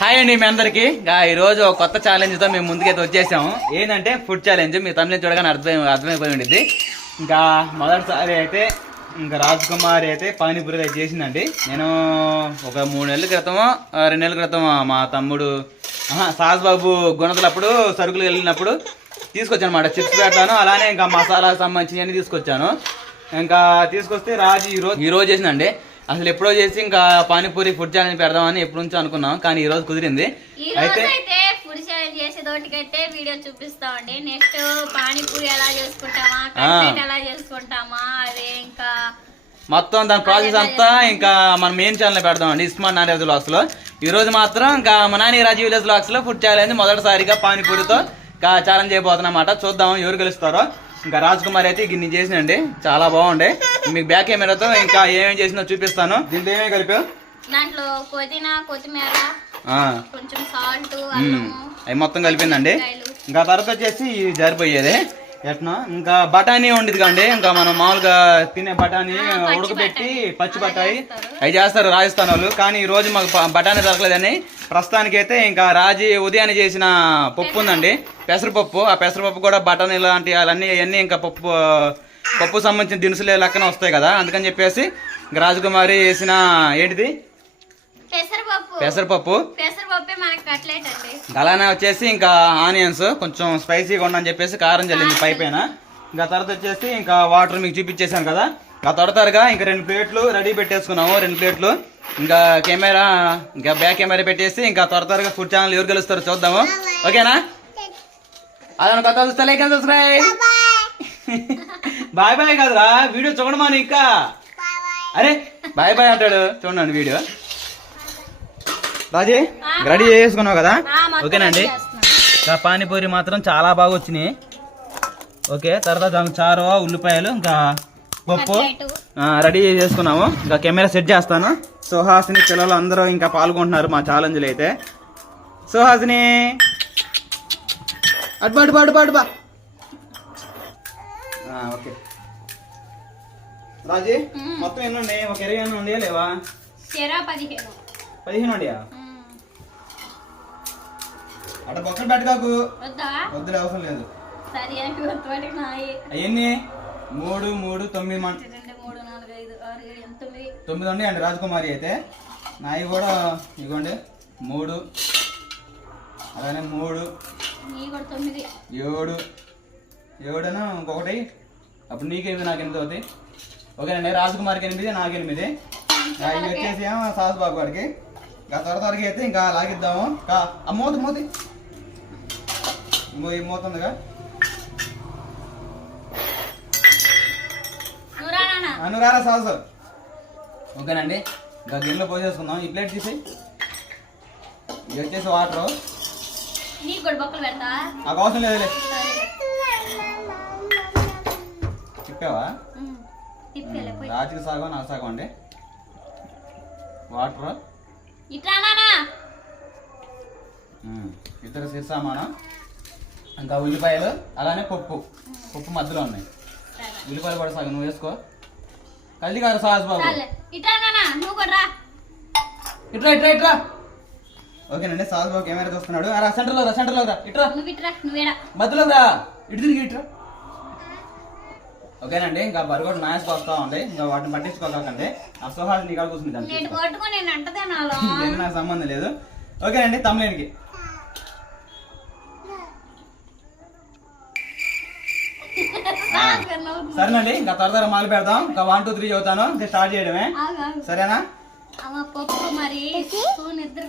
Hi అండి మీ అందరికి. ఈ రోజు ఒక కొత్త ఛాలెంజ్తో మేము ముందుకైతే వచ్చేసాము. ఏంటంటే ఫుడ్ ఛాలెంజ్ మీ తమిళ చూడగానే అర్థమై అర్థమైపోయి ఉండిద్ది. ఇంకా మొదటిసారి అయితే ఇంకా రాజ్ కుమార్ అయితే పానీపూరి అయితే చేసిందండి. నేను ఒక మూడు నెలల క్రితం రెండు నెలల క్రితం మా తమ్ముడు ఆహా, బాబు గుణతలప్పుడు సరుకులు వెళ్ళినప్పుడు తీసుకొచ్చాను అనమాట చిప్స్ పెట్టాను అలానే ఇంకా మసాలా సంబంధించి తీసుకొచ్చాను. ఇంకా తీసుకొస్తే రాజు ఈ రోజు చేసిందండి. అసలు ఎప్పుడో చేసి ఇంకా పానీపూరి ఫుడ్ ఛాలెంజ్ పెడదామని ఎప్పటి నుంచో అనుకున్నాం కానీ ఈ రోజు కుదిరింది. అయితే అయితే ఫుడ్ ఛాలెంజ్ చేసేదోటికైతే వీడియో చూపిస్తామండి. నెక్స్ట్ పానీపూరి ఎలా చేసుకుంటామా కట్లెట్ ఎలా చేసుకుంటామా అదే ఇంకా మొత్తం దాని ప్రాసెస్ అంతా ఇంకా మన మెయిన్ ఛానల్ పెడదామండి. ఇస్మాన్ నారాజ్ బ్లాగ్స్లో. ఈ రోజు మాత్రం ఇంకా మన నాని రాజీ విలేజ్ బ్లాగ్స్లో ఫుడ్ ఛాలెంజ్ మొదటిసారిగా పానీపూరితో ఛాలెంజ్ చేయబోతున్నమాట. చూద్దాం ఎవరు గెలుస్తారో. ఇంకా రాజ్ కుమార్ అయితే గిన్ని చేసినండి. చాలా బాగుండే. మీకు బ్యాక్ కెమెరాతో ఇంకా ఏమేమి చేసిందో చూపిస్తాను. దీంట్లో ఏమేమి కలిపావు? దాంట్లో పుదీనా కొత్తిమీర ఆ, కొంచెం సాల్ట్ అవి మొత్తం కలిపిందండి. ఇంకా తర్వాత వచ్చేసి ఇవి జారిపోయేది. ఎట్నా? ఇంకా బఠానీ ఉండేది కండి ఇంకా మనం మామూలుగా తినే బఠానీ ఉడకబెట్టి. పచ్చి బఠాయి. అవి చేస్తారు రాజస్థాన్ వాళ్ళు కానీ ఈ రోజు మాకు బఠానీ దొరకలేదని ప్రస్తుతానికి అయితే ఇంకా రాజీ ఉదయాన్నే చేసిన పప్పు ఉందండి. పెసరపప్పు. ఆ పెసరపప్పు కూడా బఠానీ లాంటి అవన్నీ అవన్నీ ఇంకా పప్పు పప్పు సంబంధించిన దినుసులు లెక్కన వస్తాయి కదా. అందుకని చెప్పేసి ఇంకా రాజకుమారి వేసిన ఏంటిది? పెసరపప్పు. పెసరపప్పు. అండి అలానే వచ్చేసి ఇంకా ఆనియన్స్ కొంచెం స్పైసీగా ఉండని చెప్పేసి కారం చల్లింది పై పైన. ఇంకా తర్వాత వచ్చేసి ఇంకా వాటర్ మీకు చూపించేసాను కదా. ఇంకా త్వర త్వరగా ఇంకా రెండు ప్లేట్లు రెడీ పెట్టేసుకున్నాము రెండు ప్లేట్లు. ఇంకా కెమెరా ఇంకా బ్యాక్ కెమెరా పెట్టేసి ఇంకా త్వర త్వరగా ఫుడ్ ఛానల్ ఎవరు గెలుస్తారో చూద్దాము. ఓకేనా? అదే కొత్త చూస్తే లైక్ ఎంత బాయ్ బాయ్ కాదురా వీడియో చూడమా ఇంకా అరే బాయ్ బాయ్ అంటాడు. చూడండి వీడియో. రాజీ రెడీ చేసుకున్నావు కదా? ఓకేనండి పానీపూరి మాత్రం చాలా బాగా వచ్చినాయి. ఓకే తర్వాత దానికి చారు ఉల్లిపాయలు ఇంకా పప్పు. రెడీ చేసుకున్నాము ఇంకా కెమెరా సెట్ చేస్తాను. సుహాసిని పిల్లలు అందరూ ఇంకా పాల్గొంటున్నారు మా ఛాలెంజ్లు అయితే. సుహాసిని! బాటు బాటు బాటు బా ఓకే. రాజీ. మొత్తం ఎన్ని ఉన్నాయి? ఒక ఇరవై ఎన్ని ఉన్నాయా లేవా? పదిహేను. పదిహేను ఉన్నాయా. అక్కడ బొక్కలు పెట్టకాకు. వద్దా? వద్దులే అవసరం లేదు. అవన్నీ మూడు మూడు తొమ్మిది ఎనిమిది తొమ్మిది. ఉన్నాయండి రాజకుమారి అయితే. నాయి కూడా ఇదిగోండి మూడు. అలానే మూడు. ఏడు. ఏడున? ఇంకొకటి. అప్పుడు నీకెనిమిది నాకు ఎనిమిది అవుతాయి. ఓకేనండి రాజకుమారికి ఎనిమిది నాకు ఎనిమిది ఇవి వచ్చేసి సాస్ బాబు గారికి. ఇంకా త్వర త్వరగా అయితే ఇంకా లాగిద్దాము. కా ఆ మూత మూతి. ఇంకో ఈ మూత ఉందిగా నువ్వు రా నాన్న అనురారా సాసు ఓకేనండి. ఇంకా గిన్నెలో పోసేసుకుందాం ఈ ప్లేట్ తీసి ఇది వచ్చేసి వాటర్. నీకు అవసరం లేదులే. సరే చెప్పావా రాజుకి సాగం నాకు సాగం అండి. వాటర్. ఇద్దరు సిరిసామానం ఇంకా ఉల్లిపాయలు అలానే పప్పు. పప్పు మధ్యలో ఉన్నాయి. ఉల్లిపాయలు కూడా సగం నువ్వు వేసుకో. కల్లి కాదు సాస్ బాబు. ఇట్రా ఇట్రా ఇట్రా ఓకేనండి సాస్ బాబు కెమెరా చూస్తున్నాడు. రా సెంటర్లో రా సెంటర్లో రా. ఇట్రా మధ్యలో రా. ఇటు తిరిగి ఇట్రా ఓకేనండి ఇంకా బరుగోడు నాయస్ వస్తా ఉంది. ఇంకా వాటిని పట్టించుకోకండి. ఆ సుహాస్ నీ కూర్చుంది దీనికి నాకు సంబంధం లేదు. ఓకేనండి తమ్మునికి సరేనండి ఇంకా త్వర త్వర మొదలు పెడదాం. ఇంకా వన్ టూ త్రీ చదువుతాను. ఇంకా స్టార్ట్ చేయడమే. సరేనా? పప్పు మరి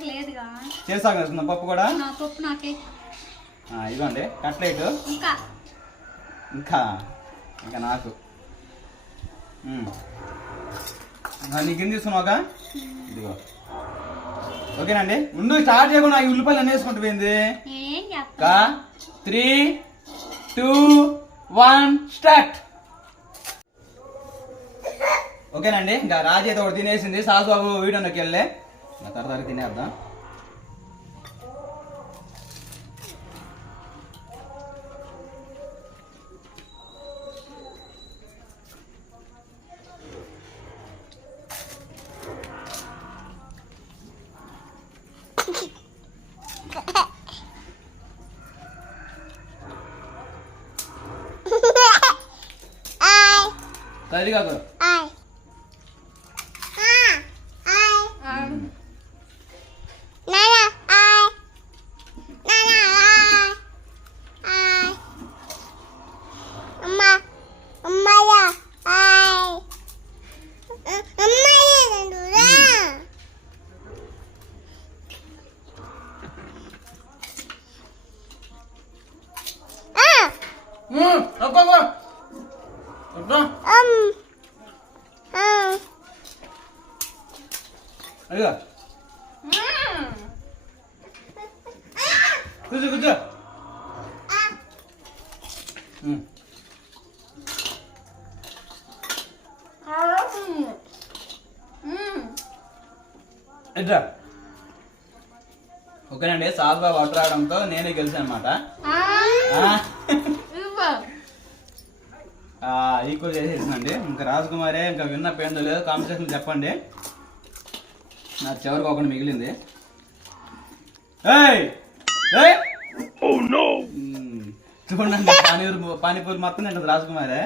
లేదుగా. చేస్తాం వేసుకుందాం పప్పు కూడా. నా పప్పు నాకే. ఆ, ఇదిగోండి కట్లెట్ ఇంకా. ఇంకా. ఇంకా నాకు. నీకు ఏం తీసుకున్నావుక ఇదిగో. ఓకేనండి ముందు స్టార్ట్ చేయకుండా ఈ ఉల్లిపాయలు అన్నీ వేసుకుంటూ పోయింది. త్రీ టూ వన్ స్టార్ట్ ఓకేనండి ఇంకా రాజు అయితే ఒకటి తినేసింది. సాసుబాబు వీడియోలోకి వెళ్ళే ఇంకా తరతర తినేద్దాం. తల్లి కాదు అదిగో కూర్చో కూర్చో. ఇట్రా ఓకేనండి సాగుగా వాటర్ ఆడడంతో నేనే గెలిచాను అనమాట ఈక్వల్ చేసేసిందండి ఇంకా రాజకుమారే ఇంకా విన్న పేరు లేదు కాంపిటీషన్ చెప్పండి. నా చివరికి ఒకటి మిగిలింది! మ్మ్. చూడండి పానీపూరి పానీపూరి మొత్తం తింటుంది రాజకుమారే.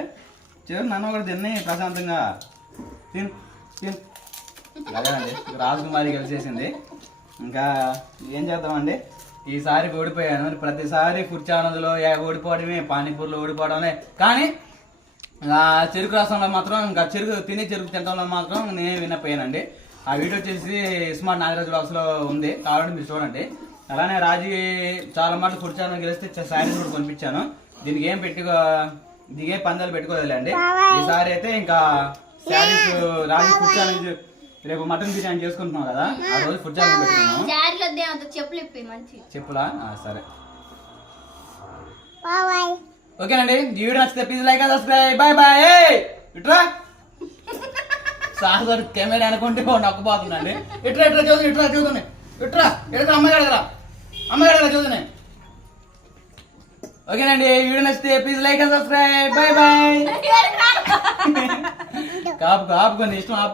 చివరి నన్ను ఒకటి తిని ప్రశాంతంగా. తిను తిను. అదేనండి రాజకుమారి గెలిచేసింది ఇంకా ఏం చేద్దామండి? ఈసారి ఓడిపోయాను ప్రతిసారి కుర్చానదులో ఓడిపోవడమే పానీపూరిలో ఓడిపోవడమే కానీ చెరుకు రసంలో మాత్రం ఇంకా చెరుకు తినే చెరుకు తినడంలో మాత్రం నేనే వినపోయానండి. ఆ వీడియో వచ్చేసి స్మార్ట్ నాగరాజ్ బాక్స్లో ఉంది. కావాలంటే మీరు చూడండి. అలానే రాజీ చాలా మాటలు కుర్చాను గెలిస్తే శారీస్ కూడా కొనిపించాను. దీనికి ఏం పెట్టుకో దిగే పందాలు పెట్టుకోలేండి ఈసారి అయితే ఇంకా శారీస్ రాజీ కుర్చాను రేపు మటన్ బిర్యానీ చేసుకుంటున్నాం కదా. ఆ రోజు ఫుడ్ పెట్టుకున్నాం. చెప్పులు ఇప్పి మంచి చెప్పులా? ఆ, సరే. ఓకేనండి. ఈ వీడియో నచ్చితే please like subscribe bye bye ఇట్రా? సార్ కెమెరా అనుకుంటే నక్కుపోతుందండి. ఇట్రా ఇట్రా చదువు ఇట్రా చదువుని ఇట్రా ఇట్రా అమ్మాయి అడగరా అమ్మాయి అడగరా చదువుని ఓకేనండి. ఈ వీడియో నచ్చితే please like subscribe bye bye కాపు. కాపుకొని ఇష్టం ఆపు.